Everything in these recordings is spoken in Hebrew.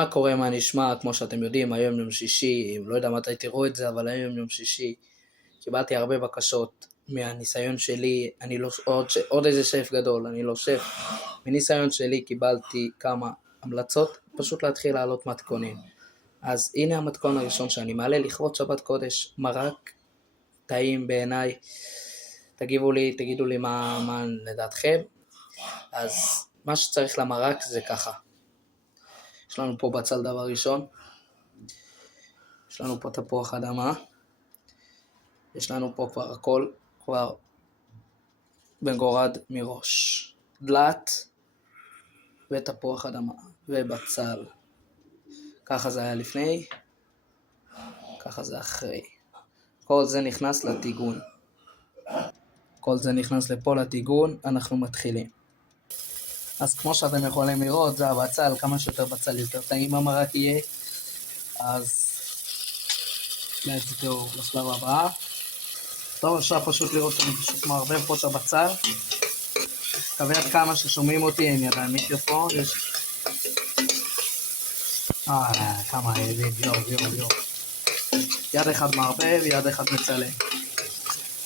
מה קורה, מה נשמע? כמו שאתם יודעים, היום יום שישי, לא יודע מתי תראו את זה, אבל היום יום שישי קיבלתי הרבה בקשות מהניסיון שלי. אני לא עוד איזה שף גדול, אני לא שף. מניסיון שלי קיבלתי כמה המלצות, פשוט להתחיל לעלות מתכונים. אז הנה המתכון הראשון שאני מעלה לכבוד שבת קודש, מרק טעים בעיניי. תגידו לי מה לדעתכם. אז מה שצריך למרק זה ככה. יש לנו פה בצל דבר ראשון, יש לנו פה תפוח אדמה, יש לנו פה כבר הכל, כבר מגורד מראש, דלת ותפוח אדמה ובצל. ככה זה היה לפני, ככה זה אחרי. כל זה נכנס לטיגון. כל זה נכנס לפה לטיגון, אנחנו מתחילים. אז כמו שאתם יכולים לראות, זה הבצל, כמה שיותר בצל יותר טעים המרק יהיה. אז let's go לשלב הבא. טוב, אפשר פשוט לראות שאני פשוט מערבב פה את הבצל. מקווה עד כמה ששומעים אותי, אין ידיים מיקרופון, יש... כמה עדים, יו. יד אחד מערבב, יד אחד מצלם.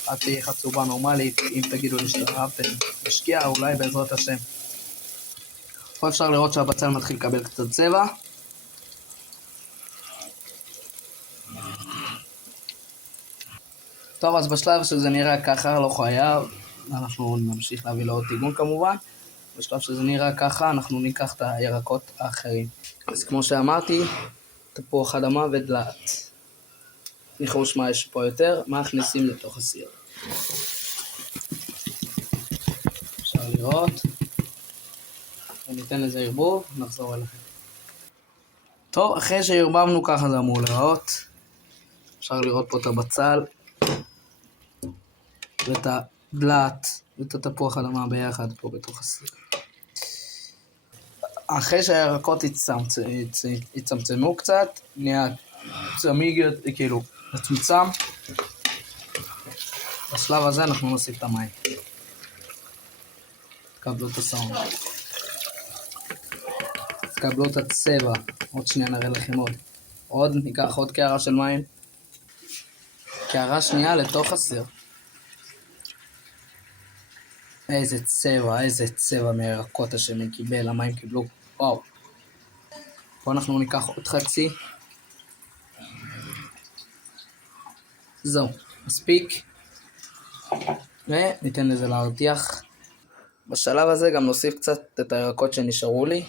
עד תהיה חצובה נורמלית, אם תגידו לי שאהבתם, משקיע אולי בעזרת השם. פה אפשר לראות שהבצל מתחיל לקבל קצת צבע. טוב, אז בשלב שזה נראה ככה, לא חייב, אנחנו נמשיך להביא לו עוד טיגון כמובן. בשלב שזה נראה ככה, אנחנו ניקח את הירקות האחרים. אז כמו שאמרתי, תפוח אדמה ודלת. ניחוש מה יש פה יותר, מה הכניסים לתוך הסיר. אפשר לראות. וניתן לזה ערבוב, נחזור אליכם. טוב, אחרי שערבבנו ככה זה אמור לראות. אפשר לראות פה את הבצל. ואת הדלת, ואת התפוח אדמה ביחד פה בתוך הסיר. אחרי שהירקות יצמצמו קצת, נהיה צמיג, כאילו, מצומצם. בשלב הזה אנחנו נוסיף את המים. תקבלו את הסאונד. תקבלו את הצבע. עוד שנייה נראה לכם עוד. ניקח עוד קערה של מים. קערה שנייה לתוך הסיר. איזה צבע מהירקות השמן קיבל, המים קיבלו, וואו. פה אנחנו ניקח עוד חצי. זהו, מספיק. וניתן לזה להרתיח. בשלב הזה גם נוסיף קצת את הירקות שנשארו לי.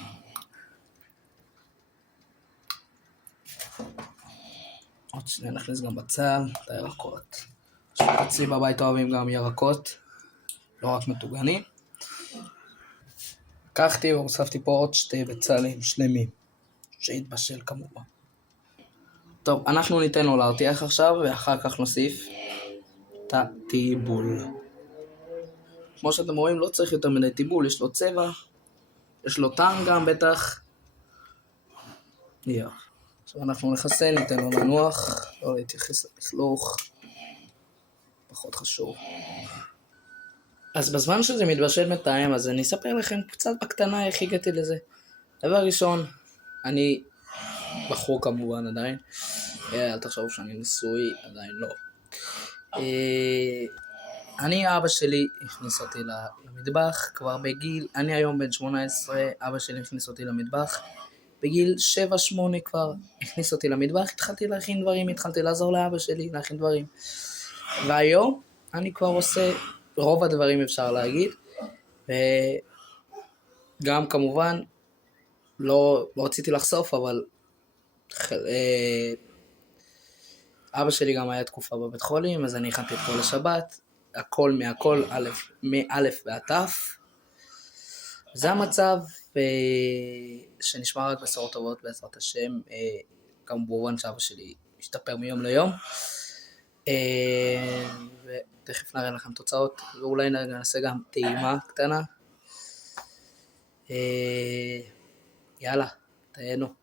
עוד שנייה נכניס גם בצל את הירקות. אצלי בבית אוהבים גם ירקות, לא רק מטוגנים. לקחתי והוספתי פה עוד 2 בצלים שלמים, שהתבשל כמובן. טוב, אנחנו ניתן לו להרתיח עכשיו, ואחר כך נוסיף את הטיבול. כמו שאתם רואים, לא צריך יותר מדי טיבול, יש לו צבע, יש לו טעם גם בטח. עכשיו אנחנו נחסן, ניתן לו לנוח, לא להתייחס לכלוך, פחות חשוב. אז בזמן שזה מתבשל מתאם, אז אני אספר לכם קצת בקטנה איך הגעתי לזה. דבר ראשון, אני בחור כמובן עדיין, אל תחשבו שאני נשוי, עדיין לא. אבא שלי הכניס אותי למטבח כבר בגיל, אני היום בן 18, אבא שלי הכניס אותי למטבח. בגיל 7-8 כבר הכניס אותי למטבח, התחלתי להכין דברים, התחלתי לעזור לאבא שלי להכין דברים. והיום אני כבר עושה רוב הדברים אפשר להגיד, וגם כמובן לא רציתי לחשוף, אבל אבא שלי גם היה תקופה בבית חולים, אז אני הכנתי את כל השבת, הכל מהכל, מאלף ועד תף. זה המצב, שנשמע רק בשורות טובות בעזרת השם. כמובן שאבא שלי השתפר מיום ליום, ותכף נראה לכם תוצאות, ואולי נעשה גם טעימה קטנה. יאללה, תהנו.